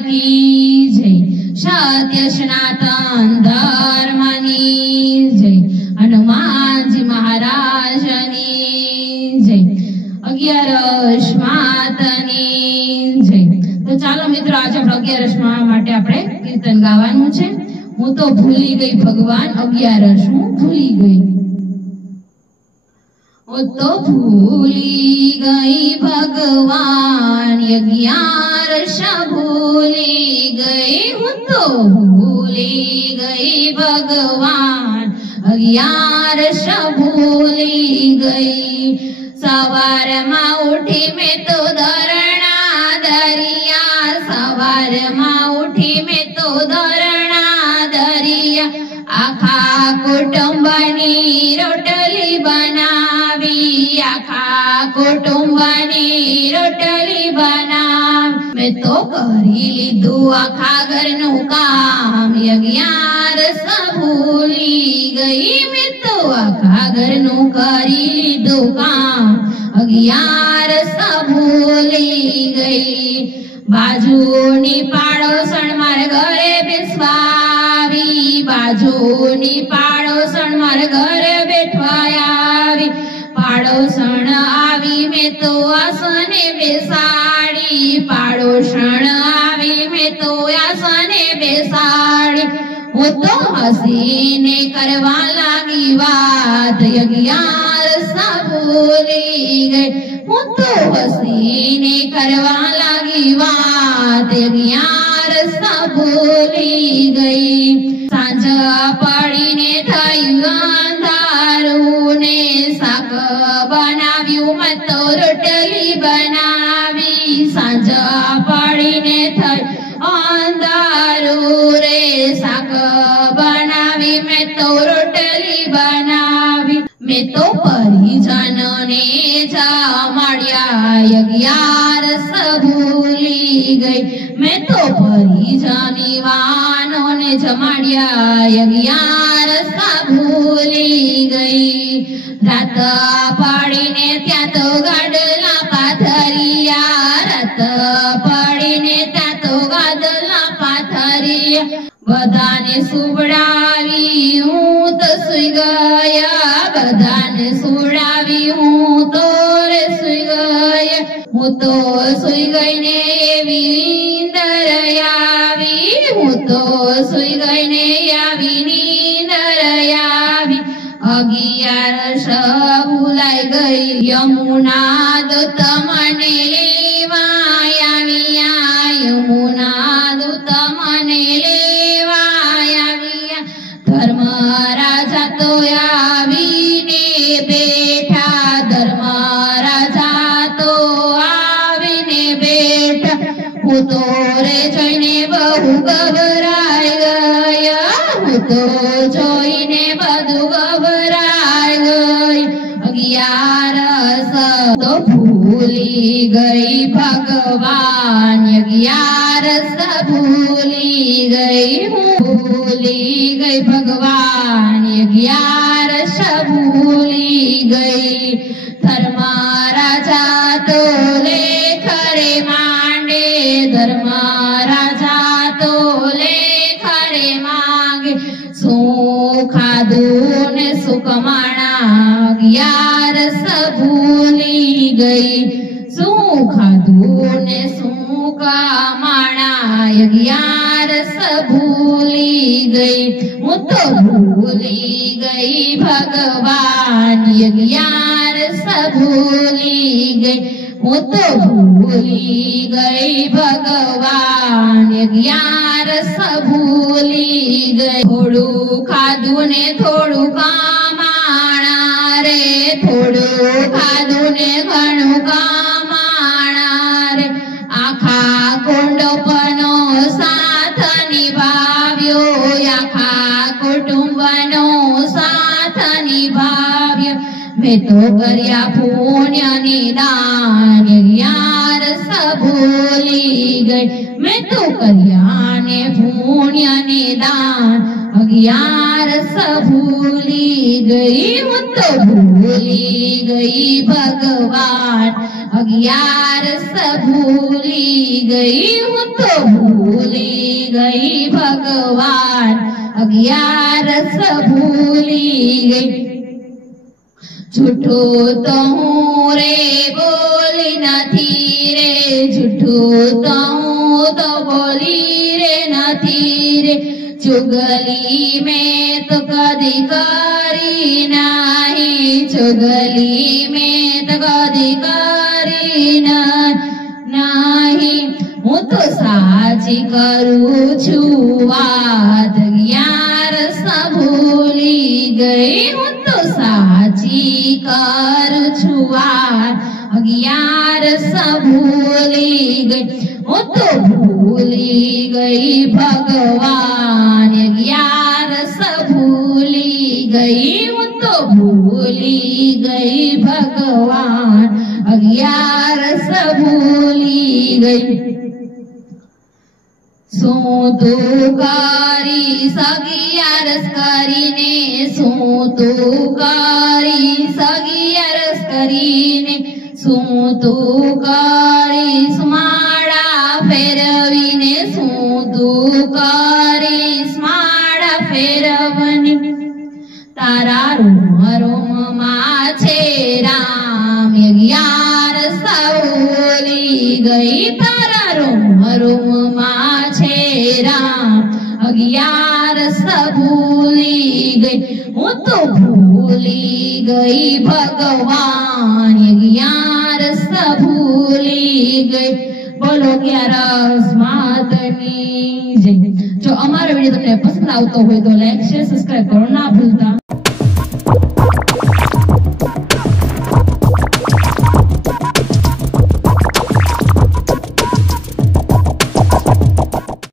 की जय, सत्य सनातन धर्मनी जय, हनुमानजी महाराजनी जय, 11 मातनी जय। तो चालो मित्रों, आज આપણે 11 માટે આપણે કીર્તન ગાવાનું છે। હું તો ભૂલી ગઈ ભગવાન 11 હું ભૂલી ગઈ। હું તો ભૂલી ગઈ ભગવાન 11 ભૂલી ગઈ। હું તો ભૂલી ગઈ ભગવાન 11 ભૂલી ગઈ। સવારમાં ઉઠી મેં તો ધરણા દરિયા, સવારમાં ઉઠી મેં તો ધરણા દરિયા, આખા કુટુંબની રોટલી બનાવી, આખા કુટુંબની રોટલી બનાવી। મેં તો કરી લીધું આખા ઘરનું કામ 11 ભૂલી ગઈ। મેં તો આખા ઘરનું કરી લીધું કામ 11 ભૂલી ગઈ। બાજુની પાડોસણ મારા ઘરે બેસવાવી, બાજુની પાડોસણ મારા ઘરે બેઠવા આવી, પાડોસણ આવી મેં તો આસને બેસાડી, પાડોસણ આવી મેં તો આસને બેસાડી। હું તો હસીને કરવા લાગી વાત 11 ભૂલી ગઈ। હું તો હસીને કરવા લાગી વાત 11 ભૂલી ગઈ। સાંજ પડીને થયું અંધારું ને શાક બનાવ્યું, મેં તો રોટલી બનાવી, સાંજ પડીને થઈ અંધારું રે શાક બનાવી, મેં તો રોટલી બનાવી। મેં તો પરિજનોને જમાડ્યા 11 ભૂલી ગઈ। મેં તો પરિજની વાનોને જમાડ્યા 11 ભૂલી ગઈ। રાત પડીને ત્યાં તો ગાડલા પાથરિયા, રાત પડીને ત્યાં તો ગાડલા પાથરિયા, બધાને સુવડાવી હું તો સુઈ ગયા, બધાને સુવડાવી હું તો રે સુઈ ગયા। હું તો સુઈ ગઈ ને એવી નીંદર આવી, હું તો સુઈ ગઈ ને આવી નીંદર આવી। 11 ભૂલાઈ ગઈ, યમુના દૂત મને લેવા આવ્યા, યમુના દૂત મને લેવા આવ્યા। ધર્મરાજા તો આવીને બેઠા, ધર્મરાજા તો આવીને બેઠા। હું તો રે જોઈને બહુ ગભરાઈ ગયા, હું તો જોઈને બધું ગભરાઈ ગઈ। 11 તો ભૂલી ગઈ ભગવાન 11 ભૂલી ગઈ। હું ભૂલી ગઈ ભગવાન 11 ભૂલી ગઈ। ધર્મરાજા તો લેખ રે માંડે, ધર્મરાજા તો લેખ રે માંગે, શું ખાધું ને શું કમાણા 11 ભૂલી ગઈ। શું ખાધું ને શું કમાણા 11 ભૂલી ગઈ। હું તો ભૂલી ગઈ ભગવાન 11 ભૂલી ગઈ। હું તો ભૂલી ગઈ ભગવાન 11 ભૂલી ગઈ। થોડું ખાધું ને થોડું કમાણા રે, થોડું ખાધું ને ઘણું કમાણા રે, આખા કુટુંબનો સાથ નિભાવ્યો, આખા કુટુંબનો સાથ નિભાવ્યો। મેં તો કર્યા પુણ્યની દાન 11 ભૂલી ગઈ। મેં તો કર્યા ને પુણ્યની દાન 11 ભૂલી ગઈ। હું તો ભૂલી ગઈ ભગવાન 11 भूली गई हूँ तो भूली गई भगवान 11 भूली गई झूठो तो हूँ रे बोली नथी रे झूठो तो हूँ तो बोली रे नथी रे चुगली में तो कदी करी नाही चुगली में तो कदी करी नाही हूँ तो साची करू छु वात 11 भूली गई हूँ तो साची करू छु वात 11 भूली गई हूँ तो भूली गई भगवान 11 भूली गई हूँ तो भूली गई भगवान 11 भूली गई सो तो कारी 11 करीने सो तो कारी 11 करीने सो तो कारी स्माड़ा फेरवीने सो तो कारी स्माड़ा फेरवनी तारा रोम रोम माछे राम 11 भूली गई तारा रोम रोम माछे राम 11 भूली गई हूँ तो भूली गई भगवान 11 भूली गई बोलो 11 मातनी जय। जो हमारा वीडियो તમને પસંદ આવતો હોય તો લાઈક શેર સબસ્ક્રાઇબ કરો ના ભૂલતા।